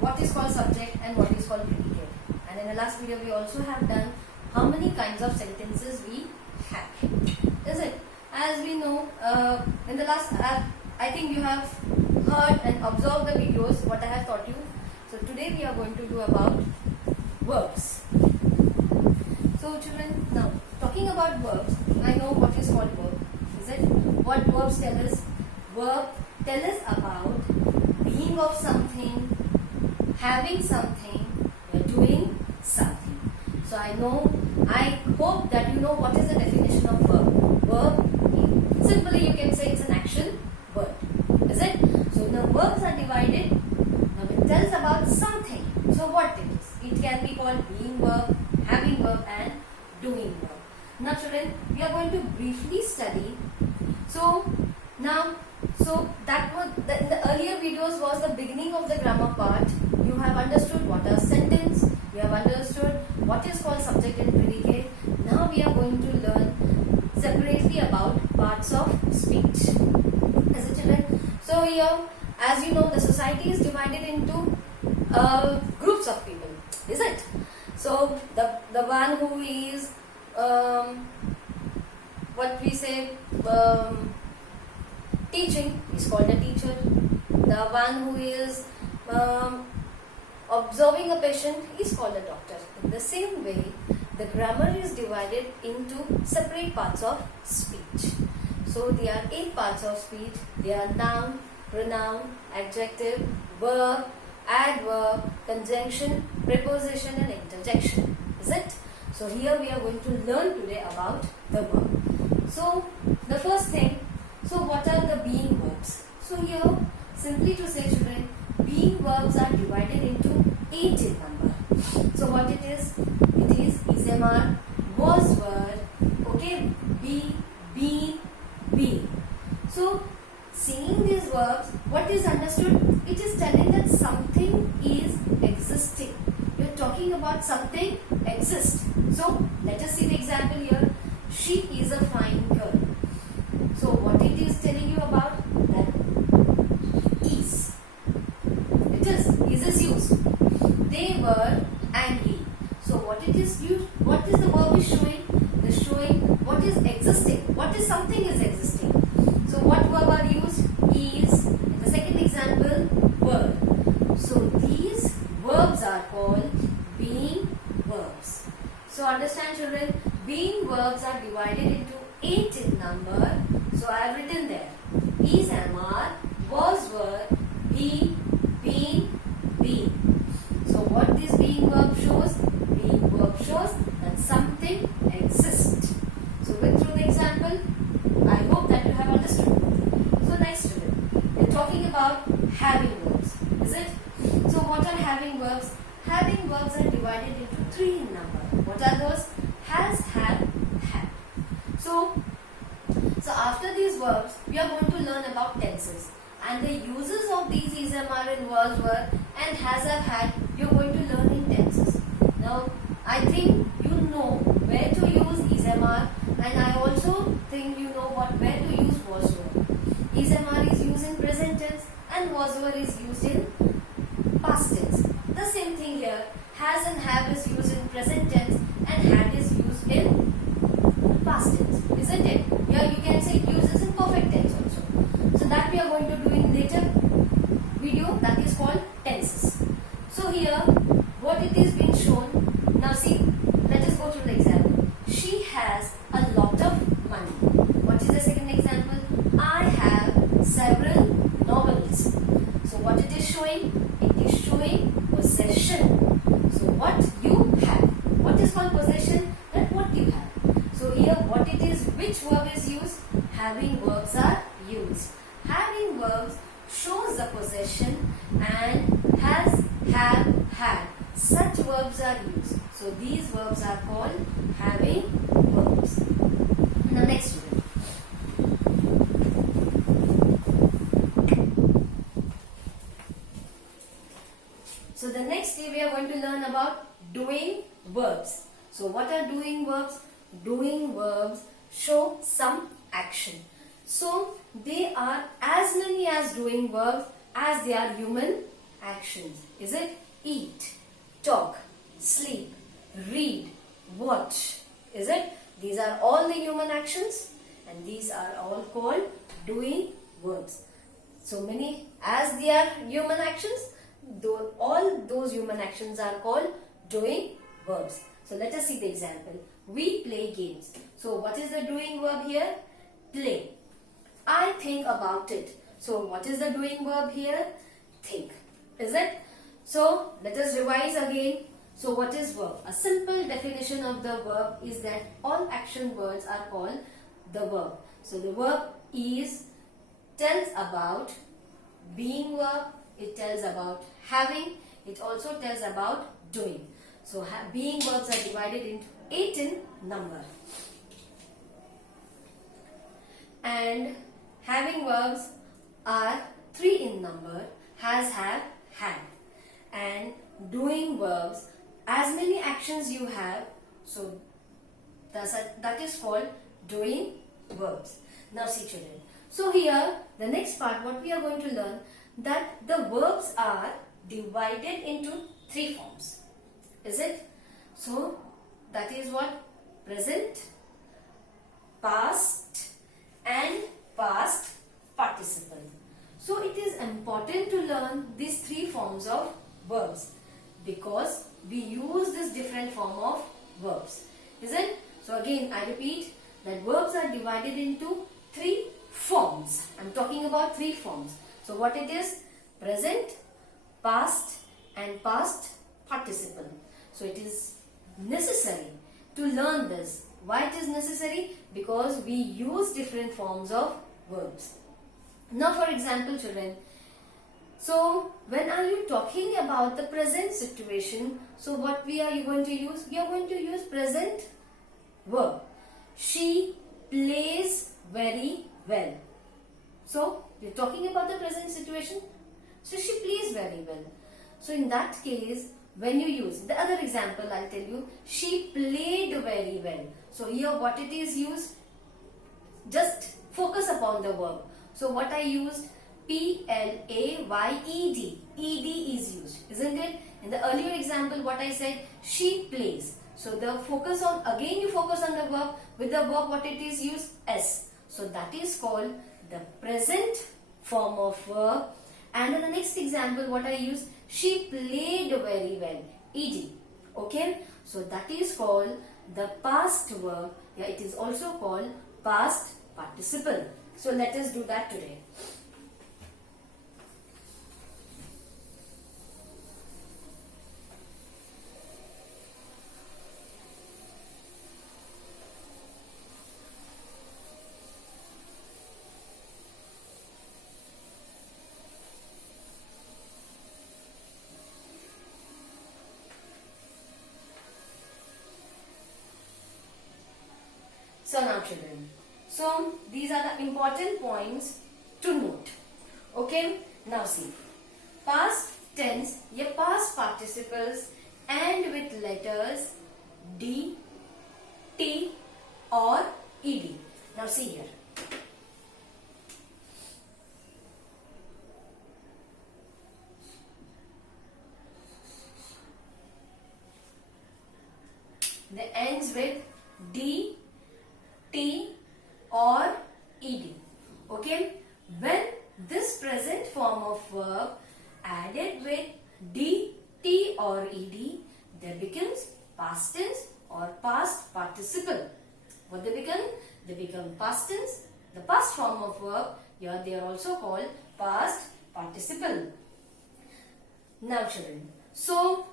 what is called subject and what is called predicate. And in the last video we also have done how many kinds of sentences we have. Is it? As we know, in the last, I think you have heard and observed the videos what I have taught you. So today we are going to do about verbs. So children, now talking about verbs, I know what is called verb. Is it? What verbs tell us? Verb tell us about being of something, having something, doing something. So I hope that you know what is the definition of verb. Verb, simply you can say it's an action word. Is it? So the verbs are divided. Now it tells about something. So what it is? It can be called being verb, having verb and doing verb. Now children, we are going to briefly study. So that was the earlier videos was the beginning of the grammar part. You have understood what are sentence. You have understood what is called subject and predicate. Now we are going to learn separately about parts of speech. Is it children? So here, as you know, the society is divided into groups of people. Is it? So the one who is what we say teaching is called a teacher. The one who is observing a patient is called a doctor. In the same way, the grammar is divided into separate parts of speech. So there are 8 parts of speech. They are noun, pronoun, adjective, verb, adverb, conjunction, preposition and interjection. Is it? So here we are going to learn today about the verb. So the first thing, so what are the being verbs? So here, simply to say children, being verbs are divided into 8 in number. So what it is? It is MR, was, were, okay, be, been, been. So seeing these verbs, what is understood? It is telling that something is existing. We are talking about something exists. So let us see the example here. She is a fine girl. So what it is telling you about? That is. It is used. They were angry. So what it is used? What is the verb is showing? It is showing what is existing. What is something is existing. So what verb are used? Is. In the second example, were. So these verbs are called being verbs. So understand children, being verbs are divided into 8 in number. So I have written there. Is, am, are, was, were, be, been, been. So what this being verb shows? Being verb shows that something exists. So with through the example, I hope that you have understood. So next student, we are talking about having verbs. Is it? So what are having verbs? Having verbs are divided into 3 in number. What are those? Has, have, had. So after these verbs, we are going to learn about tenses. And the uses of these is, am, are, and was, were, and has, have, had, you are going to learn in tenses. Now, I think you know where to use is, am, are, and I also think you know where to use was, were. Is, am, are is used in present tense and was, were is used in past tense. The same thing here. Has and have is used in present tense and had is used in past tense. Isn't it? Here you can say it uses in perfect tense also. So that we are going to do in later video, that is called tenses. So here what it is being shown. Now see, let us go through the example. She has a lot of money. What is the second example? I have several novels. So what it is showing? It is showing possession. So what you have. What is called possession? That what you have. So here what it is, which verb is used? Having verbs are used. Having verbs shows the possession and has, have, had. Such verbs are used. So these verbs are called having verbs. Now next student. So the next day we are going to learn about doing verbs. So what are doing verbs? Doing verbs show some action. So they are as many as doing verbs as they are human actions. Is it? Eat, talk, sleep, read, watch. Is it? These are all the human actions, and these are all called doing verbs. So many, as they are human actions, all those human actions are called doing verbs. So let us see the example. We play games. So what is the doing verb here? Play. I think about it. So what is the doing verb here? Think. Is it? So let us revise again. So what is verb? A simple definition of the verb is that all action words are called the verb. So the verb is tells about being verb, it tells about having, it also tells about doing. So being verbs are divided into 8 in number. And having verbs are 3 in number, has, have, had. And doing verbs, as many actions you have, so that is called doing verbs. Now see children. So here, the next part, what we are going to learn, that the verbs are divided into 3 forms. Is it? So that is what? Present, past and past participle. So it is important to learn these 3 forms of verbs because we use this different form of verbs. Is it? So again I repeat that verbs are divided into 3 forms. I am talking about 3 forms. So what it is? Present, past and past participle. So it is necessary to learn this. Why it is necessary? Because we use different forms of verbs. Now for example children, so when are you talking about the present situation, so what are you going to use? We are going to use present verb. She plays very well. So we are talking about the present situation. So she plays very well. So in that case, when you use the other example, I'll tell you, she played very well. So here what it is used? Just focus upon the verb. So what I used? P-L-A-Y-E-D. E-D is used, isn't it? In the earlier example, what I said? She plays. So the focus on, again you focus on the verb. With the verb, what it is used? S. So that is called the present form of verb. And in the next example, what I use? She played very well. Ed. Okay. So that is called the past verb. Yeah, it is also called past participle. So let us do that today. So now children, so these are the important points to note. Okay, now see, past tense, ye past participles end with letters D, T or ED. Now see here. They ends with D, T or Ed. Okay. When this present form of verb added with D, T or Ed, there becomes past tense or past participle. What they become? They become past tense. The past form of verb, here they are also called past participle. Now children, so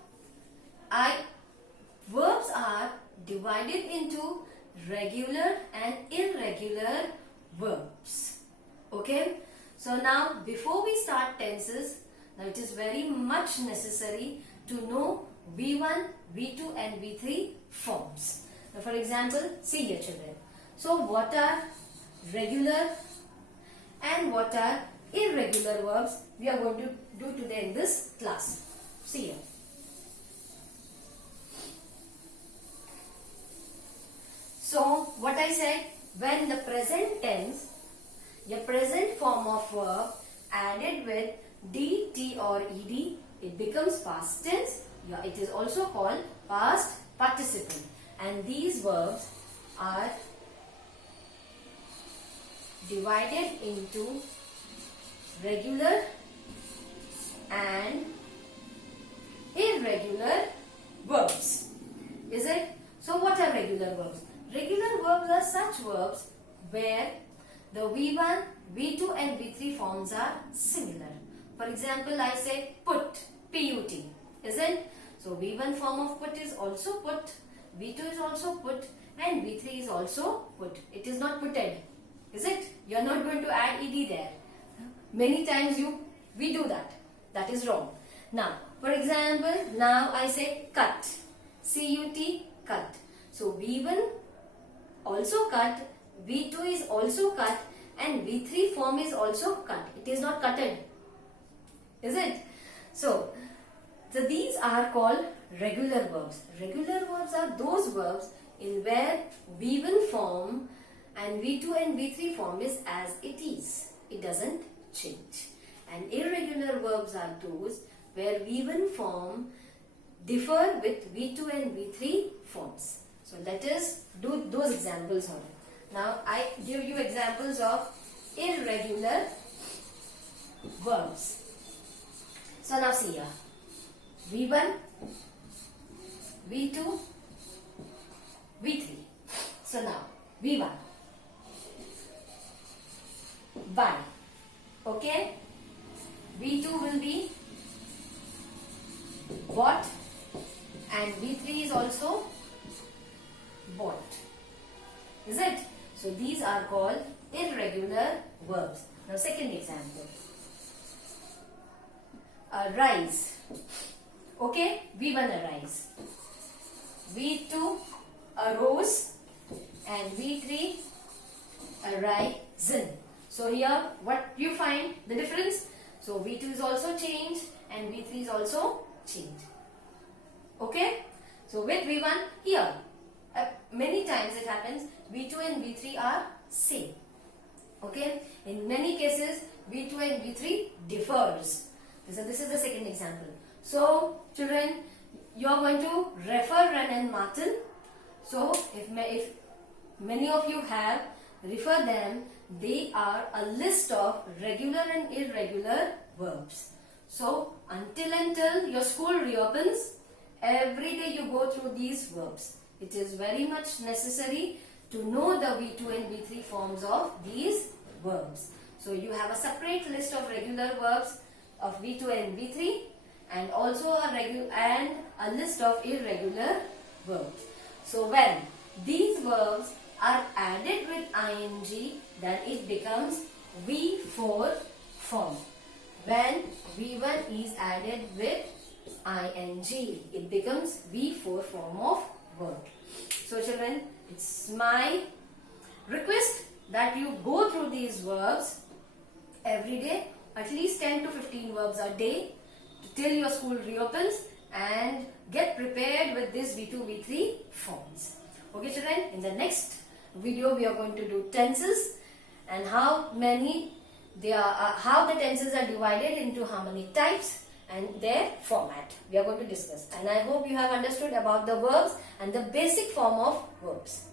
verbs are divided into regular and irregular verbs. Okay. So now before we start tenses, now it is very much necessary to know V1, V2 and V3 forms. Now for example, see here children. So what are regular and what are irregular verbs we are going to do today in this class. See here. So what I said, when the present tense, your present form of verb added with dt or ed, it becomes past tense. Yeah, it is also called past participle. And these verbs are divided into regular and irregular verbs. Is it? So what are regular verbs? Regular verbs are such verbs where the V1, V2 and V3 forms are similar. For example, I say put, P-U-T, isn't? So V1 form of put is also put, V2 is also put, and V3 is also put. It is not putted, is it? You are not going to add ed there. Many times we do that. That is wrong. Now, for example, now I say cut, C-U-T, cut. So V1 also cut, V2 is also cut, and V3 form is also cut. It is not cutted, is it? So these are called regular verbs. Regular verbs are those verbs in where V1 form and V2 and V3 form is as it is. It doesn't change. And irregular verbs are those where V1 form differ with V2 and V3 forms. So let us do those examples on it. Now I give you examples of irregular verbs. So now see here. V1, V2, V3. So now V1. Buy. Okay. V2 will be bought, and V3 is also bought. Is it? So these are called irregular verbs. Now second example. Rise. Okay, V1 arise. V2 arose, and V3 arisen. So here what you find the difference? So V2 is also changed and V3 is also changed. Okay. So with V1 here many times it happens V2 and V3 are same. Okay. In many cases V2 and V3 differs. So this is the second example. So children, you are going to refer Wren and Martin. So if many of you have, refer them. They are a list of regular and irregular verbs. So until your school reopens, every day you go through these verbs. It is very much necessary to know the V2 and V3 forms of these verbs. So you have a separate list of regular verbs of V2 and V3, and also a list of irregular verbs. So when these verbs are added with ing, then it becomes V4 form. When V1 is added with ing, it becomes V4 form of verb. So children, it's my request that you go through these verbs every day, at least 10 to 15 verbs a day till your school reopens, and get prepared with this V2, V3 forms. Okay children, in the next video we are going to do tenses and how the tenses are divided into how many types and their format. We are going to discuss, and I hope you have understood about the verbs and the basic form of verbs.